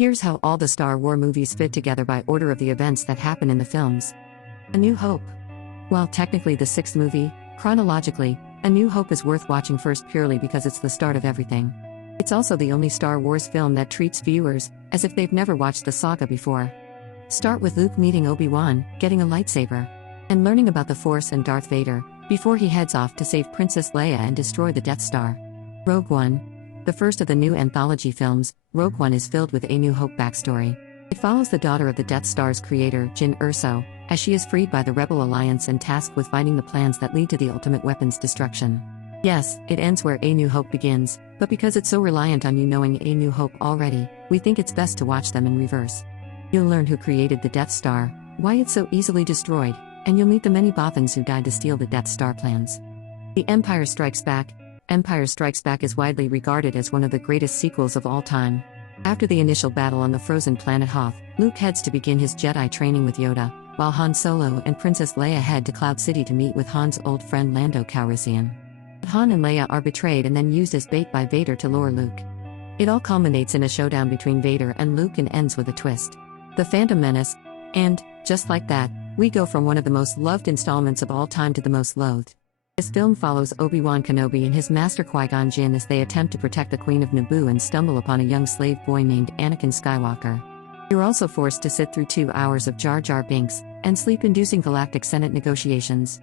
Here's how all the Star Wars movies fit together by order of the events that happen in the films. A New Hope. While technically the sixth movie, chronologically, A New Hope is worth watching first purely because it's the start of everything. It's also the only Star Wars film that treats viewers as if they've never watched the saga before. Start with Luke meeting Obi-Wan, getting a lightsaber, and learning about the Force and Darth Vader, before he heads off to save Princess Leia and destroy the Death Star. Rogue One. The first of the new anthology films, Rogue One is filled with A New Hope backstory. It follows the daughter of the Death Star's creator, Jyn Erso, as she is freed by the Rebel Alliance and tasked with finding the plans that lead to the ultimate weapon's destruction. Yes, it ends where A New Hope begins, but because it's so reliant on you knowing A New Hope already, we think it's best to watch them in reverse. You'll learn who created the Death Star, why it's so easily destroyed, and you'll meet the many Bothans who died to steal the Death Star plans. The Empire Strikes Back. Empire Strikes Back is widely regarded as one of the greatest sequels of all time. After the initial battle on the frozen planet Hoth, Luke heads to begin his Jedi training with Yoda, while Han Solo and Princess Leia head to Cloud City to meet with Han's old friend Lando Calrissian. Han and Leia are betrayed and then used as bait by Vader to lure Luke. It all culminates in a showdown between Vader and Luke and ends with a twist. The Phantom Menace. And, just like that, we go from one of the most loved installments of all time to the most loathed. This film follows Obi-Wan Kenobi and his master Qui-Gon Jinn as they attempt to protect the Queen of Naboo and stumble upon a young slave boy named Anakin Skywalker. You're also forced to sit through 2 hours of Jar Jar Binks and sleep-inducing galactic Senate negotiations.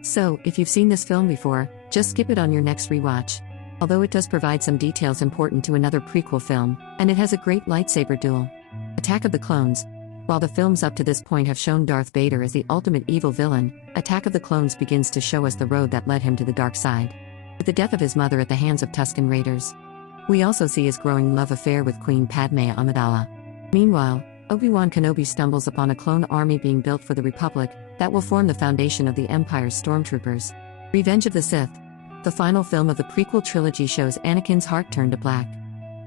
So, if you've seen this film before, just skip it on your next rewatch. Although it does provide some details important to another prequel film, and it has a great lightsaber duel. Attack of the Clones. While the films up to this point have shown Darth Vader as the ultimate evil villain, Attack of the Clones begins to show us the road that led him to the dark side. With the death of his mother at the hands of Tusken Raiders. We also see his growing love affair with Queen Padme Amidala. Meanwhile, Obi-Wan Kenobi stumbles upon a clone army being built for the Republic that will form the foundation of the Empire's stormtroopers. Revenge of the Sith. The final film of the prequel trilogy shows Anakin's heart turn to black.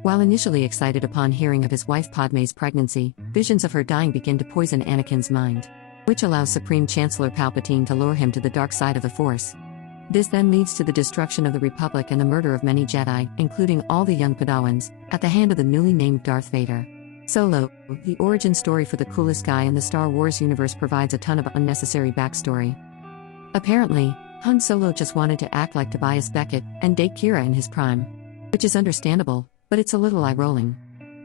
While initially excited upon hearing of his wife Padme's pregnancy, visions of her dying begin to poison Anakin's mind, which allows Supreme Chancellor Palpatine to lure him to the dark side of the Force. This then leads to the destruction of the Republic and the murder of many Jedi, including all the young Padawans, at the hand of the newly named Darth Vader. Solo, the origin story for the coolest guy in the Star Wars universe, provides a ton of unnecessary backstory. Apparently, Han Solo just wanted to act like Tobias Beckett and date Kira in his prime. Which is understandable, but it's a little eye-rolling.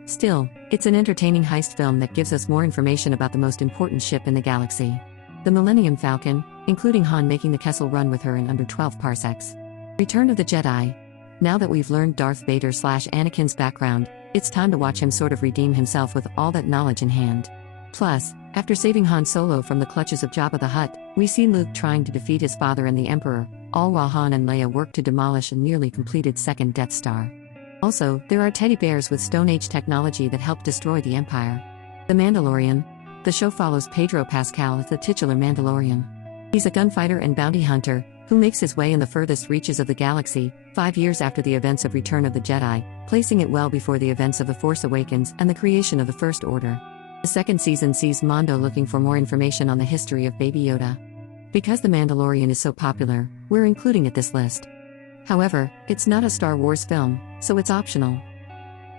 Still, it's an entertaining heist film that gives us more information about the most important ship in the galaxy. The Millennium Falcon, including Han making the Kessel Run with her in under 12 parsecs. Return of the Jedi. Now that we've learned Darth Vader/Anakin's background, it's time to watch him sort of redeem himself with all that knowledge in hand. Plus, after saving Han Solo from the clutches of Jabba the Hutt, we see Luke trying to defeat his father and the Emperor, all while Han and Leia work to demolish a nearly completed second Death Star. Also, there are teddy bears with Stone Age technology that help destroy the Empire. The Mandalorian. The show follows Pedro Pascal as the titular Mandalorian. He's a gunfighter and bounty hunter, who makes his way in the furthest reaches of the galaxy, 5 years after the events of Return of the Jedi, placing it well before the events of The Force Awakens and the creation of the First Order. The second season sees Mando looking for more information on the history of Baby Yoda. Because The Mandalorian is so popular, we're including it this list. However, it's not a Star Wars film, so it's optional.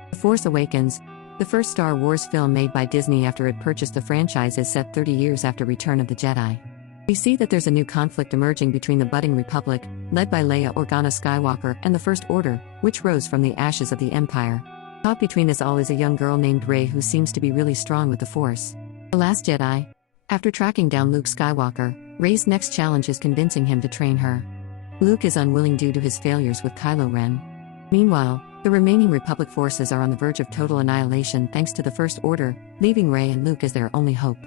The Force Awakens. The first Star Wars film made by Disney after it purchased the franchise is set 30 years after Return of the Jedi. We see that there's a new conflict emerging between the budding Republic, led by Leia Organa Skywalker, and the First Order, which rose from the ashes of the Empire. Caught between this all is a young girl named Rey who seems to be really strong with the Force. The Last Jedi. After tracking down Luke Skywalker, Rey's next challenge is convincing him to train her. Luke is unwilling due to his failures with Kylo Ren. Meanwhile, the remaining Republic forces are on the verge of total annihilation thanks to the First Order, leaving Rey and Luke as their only hope.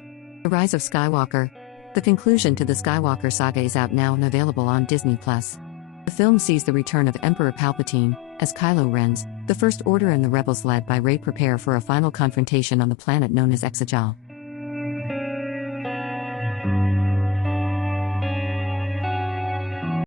The Rise of Skywalker. The conclusion to the Skywalker saga is out now and available on Disney+. The film sees the return of Emperor Palpatine, as Kylo Ren's, the First Order and the rebels led by Rey prepare for a final confrontation on the planet known as Exegol.